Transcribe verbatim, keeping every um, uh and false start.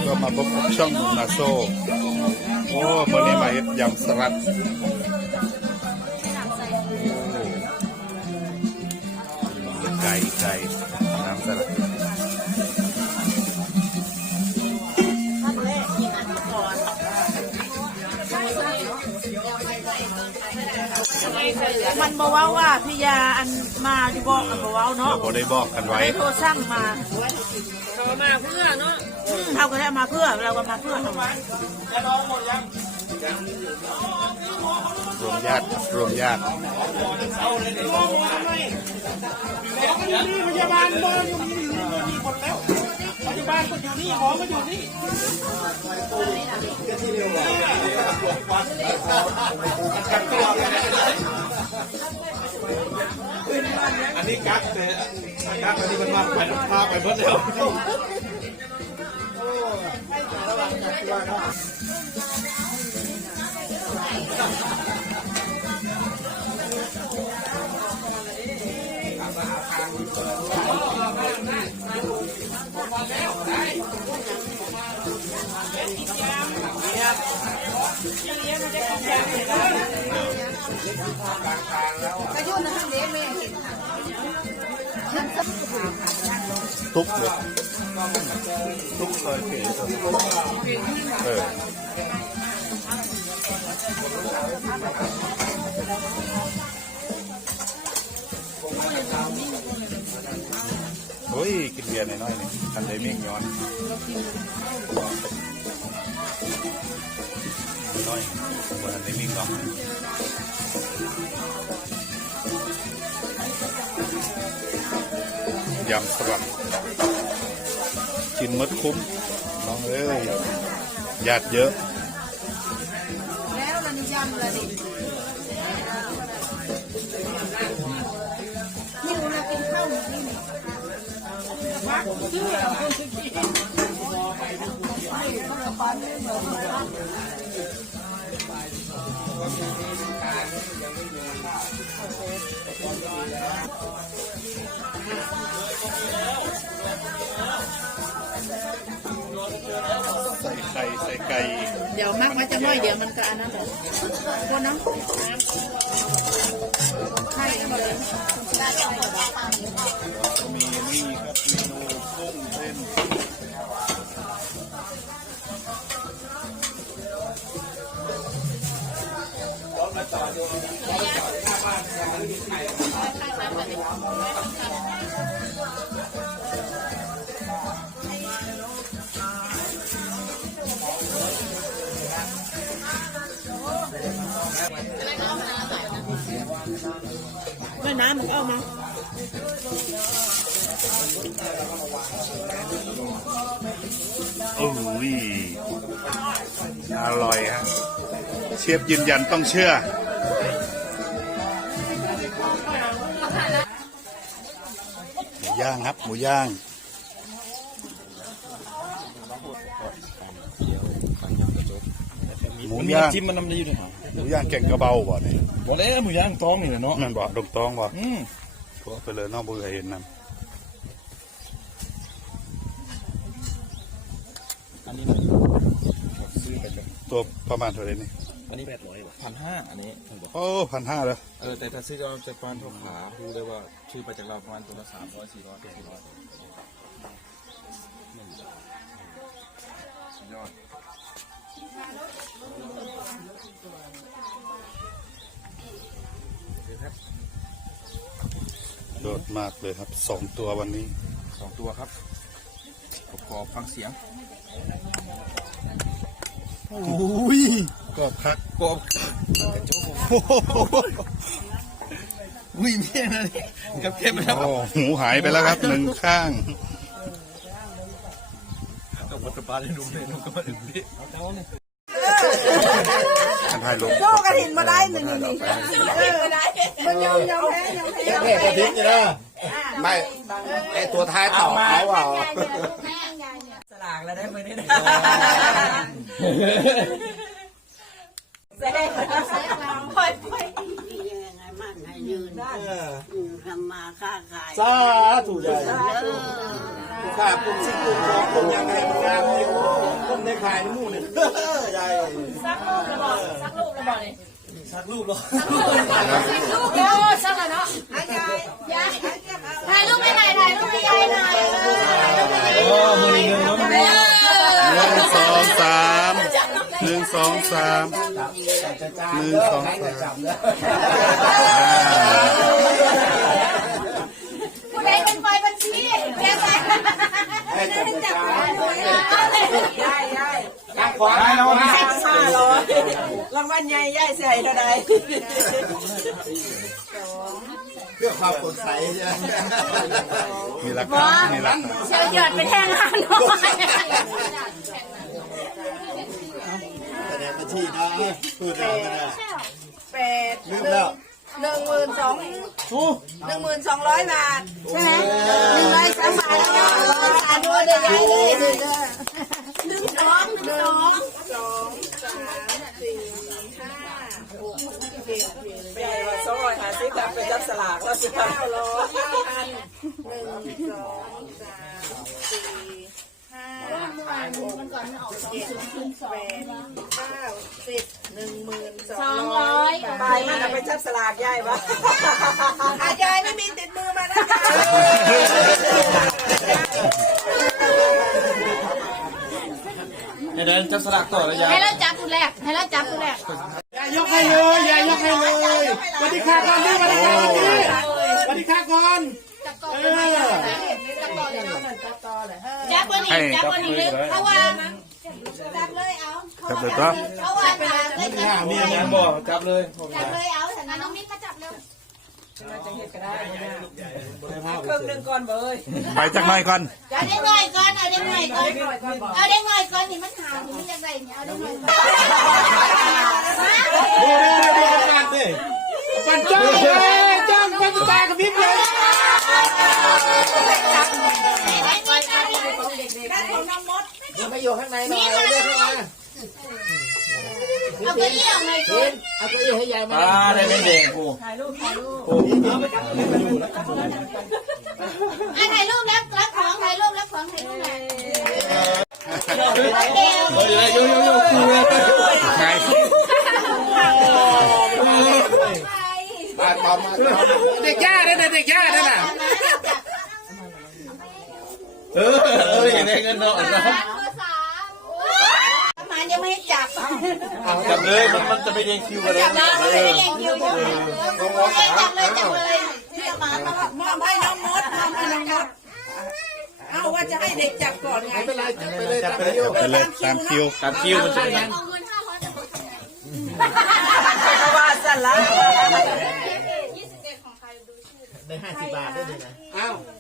ก็มาพบกับช่องนาโซโอ้วันนี้มาเฮ็ดยำสลัดไก่ไก่น้ำสลัดมันบอกว่าว่าพี่ยาอันมาที่บอกกันบอกว่าเนาะเราได้บอกกันไว้โทรสั่งมาเรามาเพื่อเนาะเขาก็ได้มาเพื่อเราก็มาเพื่อทำไมรวมญาติรวมญาติพยาบาลบอลอยู่นี่มีคนแล้วพยาบาลก็อยู่นี่หมอก็อยู่นี่อันนี้กั๊กแต่กั๊กอันนี้มันมาไปพาไปเพิ่มแล้วตุ๊กเลยตุ๊กเคยเห็นเออโอ้ยกินเบียร์หน่อยๆนี่ทันได้เมี่ยงย้อนน้อยวันทันได้เมี่ยงหรอกยำสลัดกินมดคุ้มน้องเอ้ยญาติเยอะแล้วเรายำอะไรดินี่เรากินข้าวหมดนี่วักชื่อเราคนที่กินใส่ไข่ใส่ไก่เดี๋ยวมักไว้จะน้อยเดี๋ยวมันก็อันนั้นหมดคนน้องไข่มาเลยมีนี่ครับเมนูกุ้งเส้นไม่น้ำมันเอามาโอ้ยอร่อยฮะเชฟยืนยันต้องเชื่อหมูย่างครับหมูย่างหมูย่างจิ้มมันน้ำดีด้วยหมูย่างแกงกระเบาบ่เนี่ยบอกเลยหมูย่างต้องนี่แหละเนาะนั่นบ่ดงต้องบ่อืมพวกไปเลยนอกบุรีเห็นนั่นอันนี้ซื้อไปจบตัวประมาณเท่าไหร่นี่อันนี้แปดร้อยพันห้าอันนี้โอ้พันห้าเลยเออแต่ถ้าซื้อเราจะประมาณทุกขาดูเลยว่าชื่อไปจากเราประมาณตัวละสามร้อยสี่ร้อยสี่ร้อยยอดโดดมากเลยครับสองตัววันนี้สองตัวครับประกอบฟังเสียงโอ้ยกรอบคักกรอบวิ่งเพี้ยนอะไรกับเก็บไปแล้วหูหายไปแล้วครับหนึ่งข้างกับวัตถุปาได้ดูเลยดูก็มาถึงที่ท่านถ่ายลงโยกกระถิ่นมาได้หนึ่งหนึ่งมาได้มันยอมยอมแพ้ยอมแพ้แพ้กระถิ่นนี่นะไม่ไอตัวท้ายต่อเขาเอาสลากแล้วได้ไหมเนี่ยเซ่เซ่เราค่อยค่อยยังไงมั่นให้ยืนทำมาค้าขายสาธุใจข้าปุ่มสิ่งปุ่มของปุ่มยังไงมันงามอยู่ได้ขายน้ำมูกเนี่ยใหญ่ซักรูประบอกซักรูประบอกเลยสักรูปเหรอโอ้ซักแล้วเนาะยายยายถ่ายรูปไม่ถ่ายถ่ายรูปไม่ยายหน่อยโอ้มือเงินล้มหนึ่งสองสามหนึ่งสองสามหนึ่งสองสามผู้ใดเป็นไฟบัญชีเรียกไปจับยายยายขวาได้แล้วนะห้าร้อยรางวัลใหญ่ยายใส่เท่าใดเพื่อความสดใสใช่ไหมมีราคามีราคาเชียวหยอดไปแทงห้าร้อยแสดงบัญชีนะพูดแล้วก็ได้แปดลืมแล้วหนึ่งหมื่นสองโอ้หนึ่งหมื่นสองร้อยบาทใช่ไหมหนึ่งร้อยสามบาทแล้วก็สามร้อยได้ใหญ่เลยหนึ่งสองหนึ่งสองสองสามสี่ห้าหกเจ็ดแปดสองร้อยห้าสิบแล้วไปจับสลากแล้วสิบเก้าร้อยห้าพันหนึ่งสองสามสี่ห้าหกมันก่อนมันออกสองศูนย์ศูนย์สองเก้าสิบหนึ่งหมื่นสองร้อยไปมันเอาไปจับสลากยายปะอ่ะยายไม่มีติดมือมานะยายเดินจับสลากต่อเลยยายให้เราจับตัวแรกให้เราจับตัวแรกยายยกให้เลยยายยกให้เลยสวัสดีค่ะก่อนดิสวัสดีค่ะก่อนดิสวัสดีค่ะก่อนเออจับวันนี้จับวันนี้เลยเพราะว่าจับเลยเอาจับเลยครับเพราะว่าเลยจับเมียงานบอกจับเลยจับเลยเอาแต่น้องมิ้นก็จับเร็วเครื่องนึงก่อนไปจักหน่อยก่อนเอาเด็กหน่อยก่อนเอาเด็กหน่อยก่อนเอาเด็กหน่อยก่อนนี่มันหาถึงยังไงเนี่ยเอาเด็กหน่อยก่อนดูดูดูกันดิปั่นจ้องเลยจ้องปั่นตากับพี่เลยมาอยู่ข้างในหน่อยเรียกเข้ามาเอาไปเลี้ยงเลยคุณเอาเก้าอี้ให้ยายมาอ่าได้ไม่เด็กกูอ่ะถ่ายรูปรับรับของถ่ายรูปรับของถ่ายรูปหน่อยเฮ้ยโยโยโยกูเลยไงมาต่อมาเด็กย่าได้เด็กย่าได้น่ะเออเอออย่างนี้เงินเนาะหมายังไม่ให้จับจับเลยมันมันจะไปเรียงคิวกันเลยจับเลยไม่ได้คิวจับเลยจับเลยจับเลยที่หมาตลอดมอบให้น้องมดมอบให้น้องมดเอาว่าจะให้เด็กจับก่อนไงไม่เป็นไรจับไปเลยจับไปเลยไปเลยตามคิวตามคิวมันจะเป็นเอาเงินห้าร้อยจากคนทำไงว่าสั่นละได้ห้าสิบบาทด้วยดีนะอ้าวเ